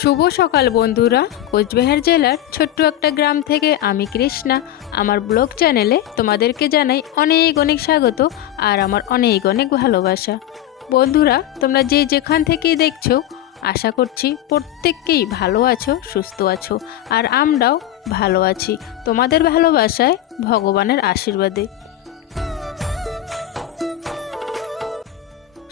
শুভ সকাল বন্ধুরা। কোচবিহার জেলার ছোট্ট একটা গ্রাম থেকে আমি কৃষ্ণা। আমার ব্লগ চ্যানেলে তোমাদেরকে জানাই অনেক অনেক স্বাগত আর আমার অনেক অনেক ভালোবাসা। বন্ধুরা, তোমরা যে যেখান থেকেই দেখছ, আশা করছি প্রত্যেককেই ভালো আছো, সুস্থ আছো আর আমরাও ভালো আছি। তোমাদের ভালোবাসায় ভগবানের আশীর্বাদে।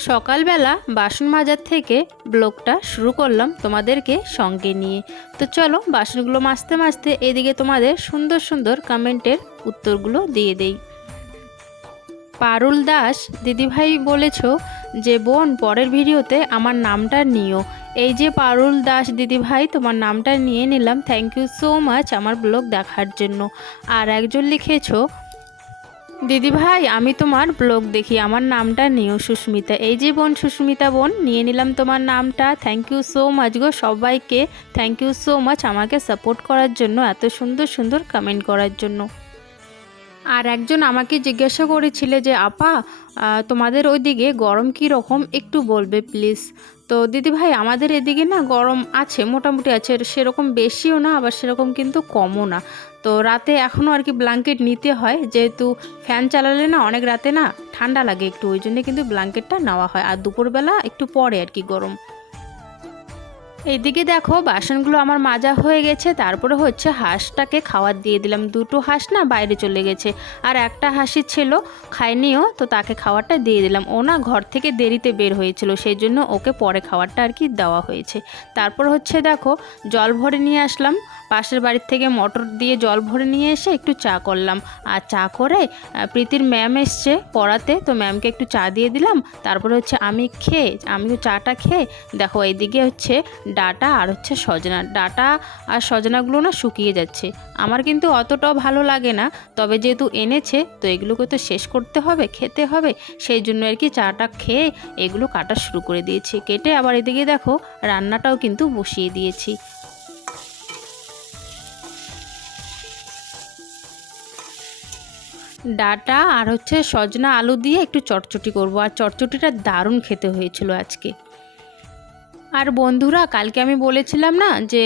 সকালবেলা বাসন মাজার থেকে ব্লগটা শুরু করলাম তোমাদেরকে সঙ্গে নিয়ে। তো চলো বাসনগুলো মাজতে মাজতে এদিকে তোমাদের সুন্দর সুন্দর কমেন্টের উত্তরগুলো দিয়ে দেই। পারুল দাস, দিদিভাই বলেছ যে, বোন, পরের ভিডিওতে আমার নামটা নিও। এই যে পারুল দাস, দিদিভাই, তোমার নামটা নিয়ে নিলাম। থ্যাংক ইউ সো মাচ আমার ব্লগ দেখার জন্য। আর একজন লিখেছো দিদি ভাই, আমি তোমার ব্লগ দেখি। আমার নামটা নিও সুস্মিতা। এই যে বোন, সুস্মিতা বোন, নিয়ে নিলাম তোমার নামটা। থ্যাংক ইউ সো মাচ গো সবাইকে। থ্যাংক ইউ সো মাচ আমাকে সাপোর্ট করার জন্য, এত সুন্দর সুন্দর কমেন্ট করার জন্য। আর একজন আমাকে জিজ্ঞাসা করেছিলে যে, আপা তোমাদের ওইদিকে গরম কী রকম একটু বলবে প্লিজ তো দিদি ভাই, আমাদের এদিকে না গরম আছে, মোটামুটি আছে। সেরকম বেশিও না, আবার সেরকম কিন্তু কমও না। তো রাতে এখনও আর কি ব্ল্যাঙ্কেট নিতে হয়। যেহেতু ফ্যান চালালে না অনেক রাতে না ঠান্ডা লাগে একটু, ওই জন্য কিন্তু ব্ল্যাঙ্কেটটা নেওয়া হয়। আর দুপুরবেলা একটু পরে আর কি গরম। এইদিকে দেখো, বাসনগুলো আমার মাজা হয়ে গেছে, তারপরে হচ্ছে হাঁসটাকে খাবার দিয়ে দিলাম। দুটো হাঁস না বাইরে চলে গেছে, আর একটা হাসি ছিল, খায়নিও, তো তাকে খাবারটা দিয়ে দিলাম। ও না ঘর থেকে দেরিতে বের হয়েছিল সেই জন্য ওকে পরে খাবারটা আর কি দেওয়া হয়েছে। তারপর হচ্ছে দেখো, জল ভরে নিয়ে আসলাম। পাশের বাড়ির থেকে মোটর দিয়ে জল ভরে নিয়ে এসে একটু চা করলাম। আর চা করে প্রীতির ম্যাম এসছে পড়াতে, তো ম্যামকে একটু চা দিয়ে দিলাম। তারপরে হচ্ছে আমি খেয়ে, আমিও চাটা খেয়ে, দেখো এইদিকে হচ্ছে ডাটা আর হচ্ছে সজনা। ডাটা আর সজনাগুলো না শুকিয়ে যাচ্ছে। আমার কিন্তু অতটাও ভালো লাগে না, তবে যেহেতু এনেছে, তো এগুলোকে তো শেষ করতে হবে, খেতে হবে। সেই জন্য আর কি চাটা খেয়ে এগুলো কাটা শুরু করে দিয়েছি। কেটে আবার এদিকে দেখো, রান্নাটাও কিন্তু বসিয়ে দিয়েছি। ডাটা আর হচ্ছে সজনা আলু দিয়ে একটু চটচটি করব। আর চটচটিটা দারুণ খেতে হয়েছিল আজকে। আর বন্ধুরা, কালকে আমি বলেছিলাম না যে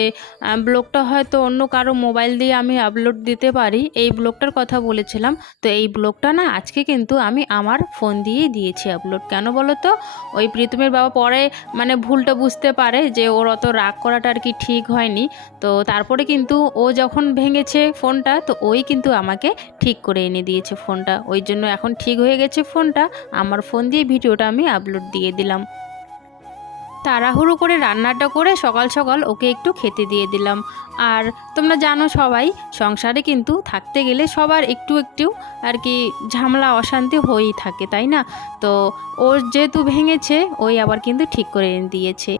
ব্লগটা হয়তো অন্য কারও মোবাইল দিয়ে আমি আপলোড দিতে পারি, এই ব্লগটার কথা বলেছিলাম। তো এই ব্লগটা না, আজকে কিন্তু আমি আমার ফোন দিয়েই দিয়েছি আপলোড। কেন বলো তো? ওই প্রীতমের বাবা পরে মানে ভুলটা বুঝতে পারে যে, ওর অত রাগ করাটা আর কি ঠিক হয়নি। তো তারপরে কিন্তু ও যখন ভেঙেছে ফোনটা, তো ওই কিন্তু আমাকে ঠিক করে এনে দিয়েছে ফোনটা। ওই জন্য এখন ঠিক হয়ে গেছে ফোনটা। আমার ফোন দিয়ে ভিডিওটা আমি আপলোড দিয়ে দিলাম। তাড়াহুড়ো করে রান্নাটা করে সকাল সকাল ওকে একটু খেতে দিয়ে দিলাম। আর তোমরা জানো সবাই, সংসারে কিন্তু থাকতে গেলে সবার একটু একটু আর কি ঝামেলা অশান্তি হয়েই থাকে, তাই না? তো ওর যেহেতু ভেঙেছে, ওই আবার কিন্তু ঠিক করে দিয়েছে।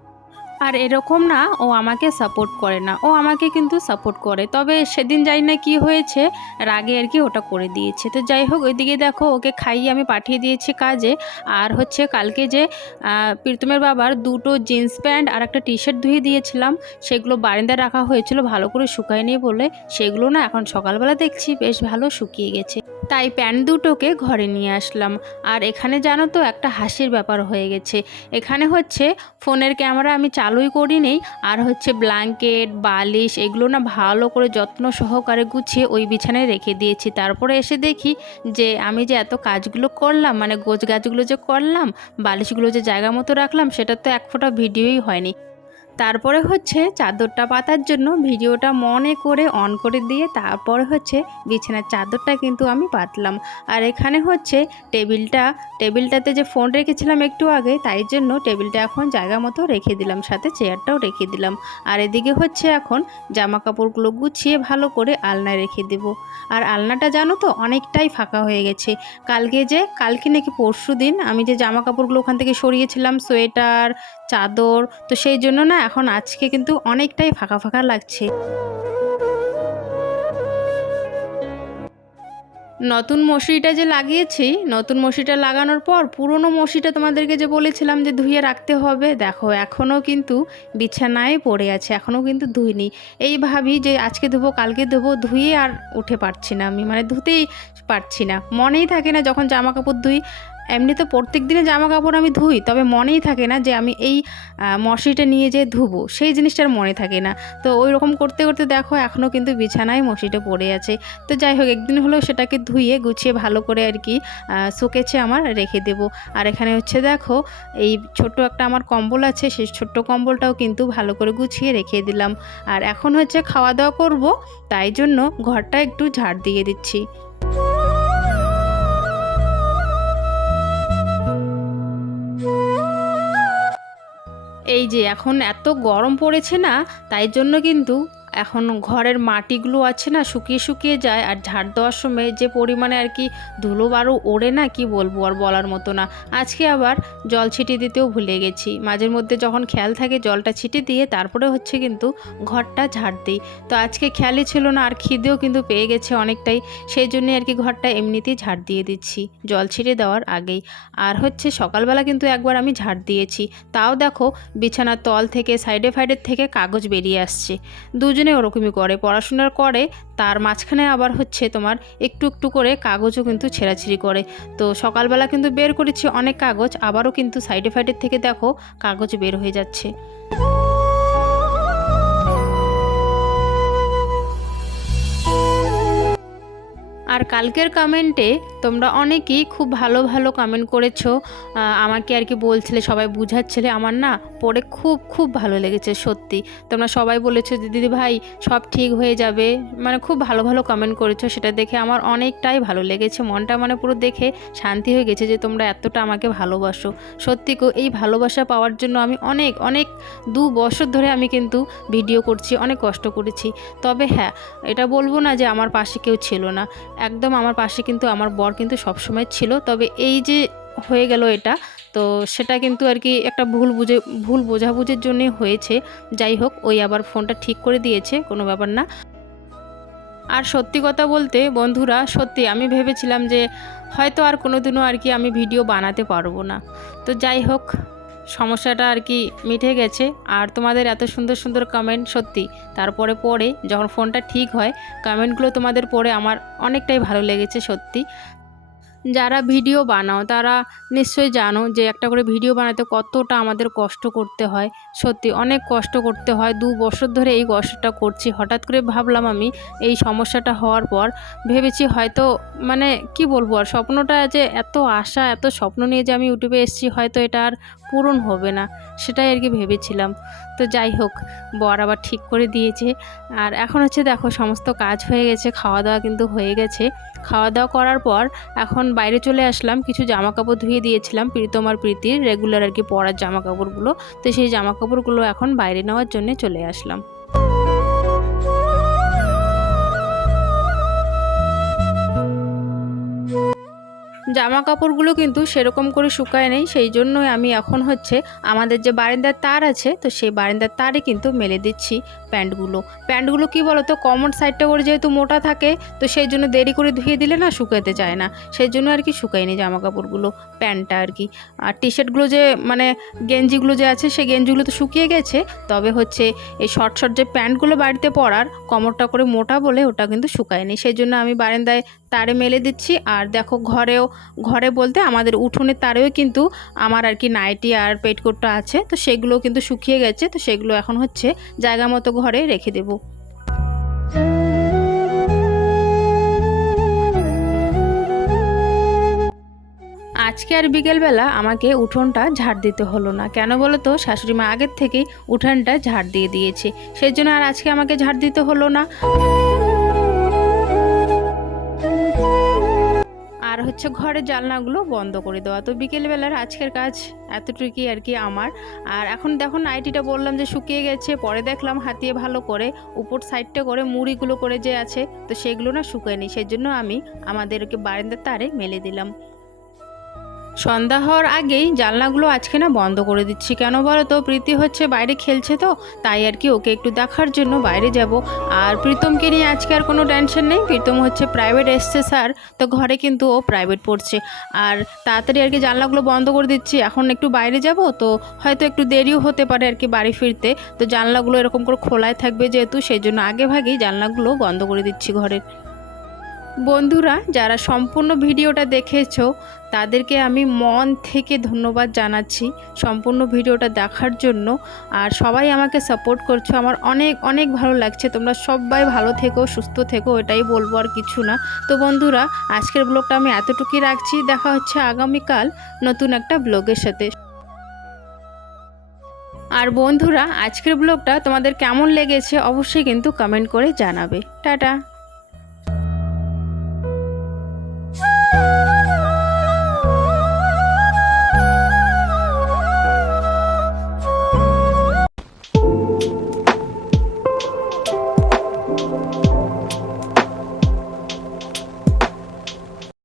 আর এরকম না, ও আমাকে সাপোর্ট করে না। ও আমাকে কিন্তু সাপোর্ট করে। তবে সেদিন জানি না কি হয়েছে রাগে আর কি ওটা করে দিয়েছে। তো যাই হোক, ওইদিকে দেখো, ওকে খাইয়ে আমি পাঠিয়ে দিয়েছি কাজে। আর হচ্ছে কালকে যে প্রীতমের বাবার দুটো জিন্স প্যান্ট আর একটা টি শার্ট ধুয়ে দিয়েছিলাম। সেগুলো বারান্দায় রাখা হয়েছিল ভালো করে শুকায়নি বলে। সেগুলো না এখন সকালবেলা দেখছি, বেশ ভালো শুকিয়ে গেছে। তাই প্যান্ট দুটোকে ঘরে নিয়ে আসলাম। আর এখানে জানো তো, একটা হাসির ব্যাপার হয়ে গেছে। এখানে হচ্ছে ফোনের ক্যামেরা আমি চালুই করি নেই আর হচ্ছে ব্ল্যাঙ্কেট, বালিশ এগুলো না ভালো করে যত্ন সহকারে গুছিয়ে ওই বিছানায় রেখে দিয়েছি। তারপরে এসে দেখি যে আমি যে এত কাজগুলো করলাম মানে গোছ গাছগুলো যে করলাম, বালিশগুলো যে জায়গা মতো রাখলাম, সেটা তো এক ফোঁটা ভিডিওই হয়নি। তারপরে হচ্ছে চাদরটা পাতার জন্য ভিডিওটা মনে করে অন করে দিয়ে তারপরে হচ্ছে বিছানার চাদরটা কিন্তু আমি পাতলাম। আর এখানে হচ্ছে টেবিলটা, টেবিলটাতে যে ফোন রেখেছিলাম একটু আগে, তাই জন্য টেবিলটা এখন জায়গা মতো রেখে দিলাম, সাথে চেয়ারটাও রেখে দিলাম। আর এদিকে হচ্ছে এখন জামা কাপড়গুলো গুছিয়ে ভালো করে আলনায় রেখে দেব। আর আলনাটা জানো তো অনেকটাই ফাঁকা হয়ে গেছে। কালকে যে, কালকে নাকি পরশু দিন আমি যে জামা কাপড়গুলো ওখান থেকে সরিয়েছিলাম, সোয়েটার চাদর, তো সেই জন্য না এখন আজকে কিন্তু অনেকটাই ফাঁকা ফাঁকা লাগছে। নতুন মশারিটা যে লাগিয়েছি, নতুন মশারিটা লাগানোর পর পুরনো মশারিটা তোমাদেরকে যে বলেছিলাম যে ধুয়ে রাখতে হবে, দেখো এখনও কিন্তু বিছানায় পড়ে আছে, এখনও কিন্তু ধুইনি। এই ভাবি যে আজকে ধুবো, কালকে ধুবো, ধুয়ে আর উঠে পারছি না আমি মানে ধুতেই পারছি না। মনেই থাকে না যখন জামা কাপড় ধুই এমনি তো প্রত্যেক দিনে জামা কাপড় আমি ধুই, তবে মনেই থাকে না যে আমি এই মশিটা নিয়ে যে ধুবো, সেই জিনিসটার মনে থাকে না। তো ওই রকম করতে করতে দেখো এখনও কিন্তু বিছানায় মশিটা পড়ে আছে। তো যাই হোক, একদিন হলেও সেটাকে ধুয়ে, গুছিয়ে ভালো করে আর কি শুকেছে আমার, রেখে দেব। আর এখানে হচ্ছে দেখো, এই ছোট্ট একটা আমার কম্বল আছে, সেই ছোট্ট কম্বলটাও কিন্তু ভালো করে গুছিয়ে রেখে দিলাম। আর এখন হচ্ছে খাওয়া দাওয়া করব, তাই জন্য ঘরটা একটু ঝাড় দিয়ে দিচ্ছি। এই যে এখন এত গরম পড়েছে না তাই জন্য কিন্তু এখন ঘরের মাটিগুলো আছে না, শুকিয়ে শুকিয়ে যায়। আর ঝাড় দেওয়ার সময় যে পরিমাণে আর কি ধুলো বারো ওড়ে না, কি বলব আর বলার মতো না। আজকে আবার জল ছিটিয়ে দিতেও ভুলে গেছি। মাঝের মধ্যে যখন খেয়াল থাকে জলটা ছিটিয়ে দিয়ে তারপরে হচ্ছে কিন্তু ঘরটা ঝাড় দিই। তো আজকে খেয়ালই ছিল না, আর খিদেও কিন্তু পেয়ে গেছে অনেকটাই। সেই জন্যে আর কি ঘরটা এমনিতেই ঝাড় দিয়ে দিচ্ছি, জল ছিটিয়ে দেওয়ার আগেই। আর হচ্ছে সকালবেলা কিন্তু একবার আমি ঝাড় দিয়েছি। তাও দেখো বিছানার তল থেকে, সাইডে ফাইডের থেকে কাগজ বেরিয়ে আসছে। দুজনে ওরকমই করে। পড়াশোনার করে, তার মাঝখানে আবার হচ্ছে তোমার একটু একটু করে কাগজও কিন্তু ছেঁড়াছিঁড়ি করে। তো সকালবেলা কিন্তু বের করেছি অনেক কাগজ, আবারও কিন্তু সাইডে ফাইডের থেকে দেখো কাগজ বের হয়ে যাচ্ছে। আর কালকের কমেন্টে তোমরা অনেকেই খুব ভালো ভালো কমেন্ট করেছ। আমাকে আর কি বলছিলে, সবাই বুঝাচ্ছিলে। আমার না পড়ে খুব খুব ভালো লেগেছে, সত্যি। তোমরা সবাই বলেছ যে, দিদি ভাই, সব ঠিক হয়ে যাবে। মানে খুব ভালো ভালো কমেন্ট করেছ, সেটা দেখে আমার অনেকটাই ভালো লেগেছে। মনটা মানে পুরো দেখে শান্তি হয়ে গেছে যে, তোমরা এতটা আমাকে ভালোবাসো। সত্যি এই ভালোবাসা পাওয়ার জন্য আমি অনেক অনেক দু বছর ধরে আমি কিন্তু ভিডিও করছি, অনেক কষ্ট করেছি। তবে হ্যাঁ এটা বলব না যে, আমার পাশে কেউ ছিল না। একদম আমার পাশে কিন্তু আমার বর কিন্তু সবসময় ছিল। তবে এই যে হয়ে গেল এটা, তো সেটা কিন্তু আর কি একটা ভুল বুঝে, ভুল বোঝাবুঝির জন্যই হয়েছে। যাই হোক, ওই আবার ফোনটা ঠিক করে দিয়েছে, কোনো ব্যাপার না। আর সত্যি কথা বলতে বন্ধুরা, সত্যি আমি ভেবেছিলাম যে হয়তো আর কোনোদিনও আর কি আমি ভিডিও বানাতে পারব না। তো যাই হোক, সমস্যাটা আর কি মিটে গেছে। আর তোমাদের এত সুন্দর সুন্দর কমেন্ট সত্যি, তারপরে পরে যখন ফোনটা ঠিক হয় কমেন্টগুলো তোমাদের পড়ে আমার অনেকটাই ভালো লেগেছে সত্যি। যারা ভিডিও বানাও, তারা নিশ্চয়ই জানো যে একটা করে ভিডিও বানাতে কতটা আমাদের কষ্ট করতে হয়। সত্যি, অনেক কষ্ট করতে হয়। দু বছর ধরে এই কষ্টটা করছি। হঠাৎ করে ভাবলাম আমি এই সমস্যাটা হওয়ার পর ভেবেছি হয়তো মানে কি বলব আর, স্বপ্নটা যে এত আশা, এত স্বপ্ন নিয়ে যে আমি ইউটিউবে এসেছি, হয়তো এটা আর পূরণ হবে না। সেটাই আর কি ভেবেছিলাম। তো যাই হোক, বর আবার ঠিক করে দিয়েছে। আর এখন হচ্ছে দেখো, সমস্ত কাজ হয়ে গেছে খাওয়া দাওয়া কিন্তু হয়ে গেছে। খাওয়া দাওয়া করার পর এখন বাইরে চলে আসলাম। কিছু জামা কাপড় ধুয়ে দিয়েছিলাম প্রীতম আর প্রীতির। রেগুলার আর কি পরার জামা কাপড়গুলো তো সেই জামা কাপড়গুলো এখন বাইরে নেওয়ার জন্য চলে আসলাম। জামা কাপড়গুলো কিন্তু সেরকম করে শুকায় নেই, সেই জন্যই আমি এখন হচ্ছে আমাদের যে বারিন্দার তার আছে, তো সেই বারিন্দার তারে কিন্তু মেলে দিচ্ছি প্যান্টগুলো। প্যান্টগুলো কি বলো তো কমন সাইডটা করে যেহেতু মোটা থাকে, তো সেই জন্য দেরি করে ধুয়ে দিলে না শুকাতে চায় না। সেই জন্য আর কি শুকায়নি জামা কাপড়গুলো প্যান্টটা আর কি। আর টি শার্টগুলো যে মানে গেঞ্জিগুলো যে আছে, সেই গেঞ্জিগুলো তো শুকিয়ে গেছে, তবে হচ্ছে এই শর্ট শর্ট যে প্যান্টগুলো বাড়িতে পরার কমরটা করে মোটা বলে ওটা কিন্তু শুকায়নি। সেই জন্য আমি বারান্দায় তারে মেলে দিচ্ছি। আর দেখো ঘরেও, ঘরে বলতে আমাদের উঠোনের তারেও কিন্তু আমার আর কি নাইটি আর পেটকোটটা আছে। তো সেগুলো কিন্তু শুকিয়ে গেছে। তো সেগুলো এখন হচ্ছে জায়গা মতো ঘরে রেখে দেবো। আজকে আর বিকেলবেলা আমাকে উঠোনটা ঝাড় দিতে হলো না। কেন বলো তো শাশুড়ি মা আগের থেকেই উঠানটা ঝাড় দিয়ে দিয়েছে। সেই জন্য আর আজকে আমাকে ঝাড় দিতে হলো না। হচ্ছে ঘরের জানলাগুলো বন্ধ করে দেওয়া। তো বিকেলবেলার আজকের কাজ এতটুকুই আর কি আমার। আর এখন দেখো নাইটিটা বললাম যে শুকিয়ে গেছে, পরে দেখলাম হাতিয়ে ভালো করে উপর সাইডটা করে মুড়িগুলো করে যে আছে, তো সেগুলো না শুকায়নি সেই জন্য আমি আমাদেরকে বারান্দার তারে মেলে দিলাম। সন্ধ্যা হওয়ার আগেই জানলাগুলো আজকে না বন্ধ করে দিচ্ছি। কেন বলো তো? প্রীতি হচ্ছে বাইরে খেলছে তো, তাই আর কি ওকে একটু দেখার জন্য বাইরে যাব। আর প্রীতমকে নিয়ে আজকে আর কোনো টেনশন নেই। প্রীতম হচ্ছে প্রাইভেট এসছে স্যার তো ঘরে কিন্তু ও প্রাইভেট পড়ছে। আর তাড়াতাড়ি আর কি জানলাগুলো বন্ধ করে দিচ্ছি। এখন একটু বাইরে যাব তো হয়তো একটু দেরিও হতে পারে আর কি বাড়ি ফিরতে। তো জানলাগুলো এরকম করে খোলায় থাকবে যেহেতু, সেই জন্য আগে ভাগেই জানলাগুলো বন্ধ করে দিচ্ছি ঘরের। বন্ধুরা, যারা সম্পূর্ণ ভিডিওটা দেখেছ, তাদেরকে আমি মন থেকে ধন্যবাদ জানাচ্ছি সম্পূর্ণ ভিডিওটা দেখার জন্য। আর সবাই আমাকে সাপোর্ট করছ, আমার অনেক অনেক ভালো লাগছে। তোমরা সবাই ভালো থেকো, সুস্থ থেকো, এটাই বলব আর কিছু না। তো বন্ধুরা, আজকের ব্লগটা আমি এতটুকুই রাখছি। দেখা হচ্ছে আগামীকাল নতুন একটা ব্লগের সাথে। আর বন্ধুরা, আজকের ব্লগটা তোমাদের কেমন লেগেছে অবশ্যই কিন্তু কমেন্ট করে জানাবে। টাটা!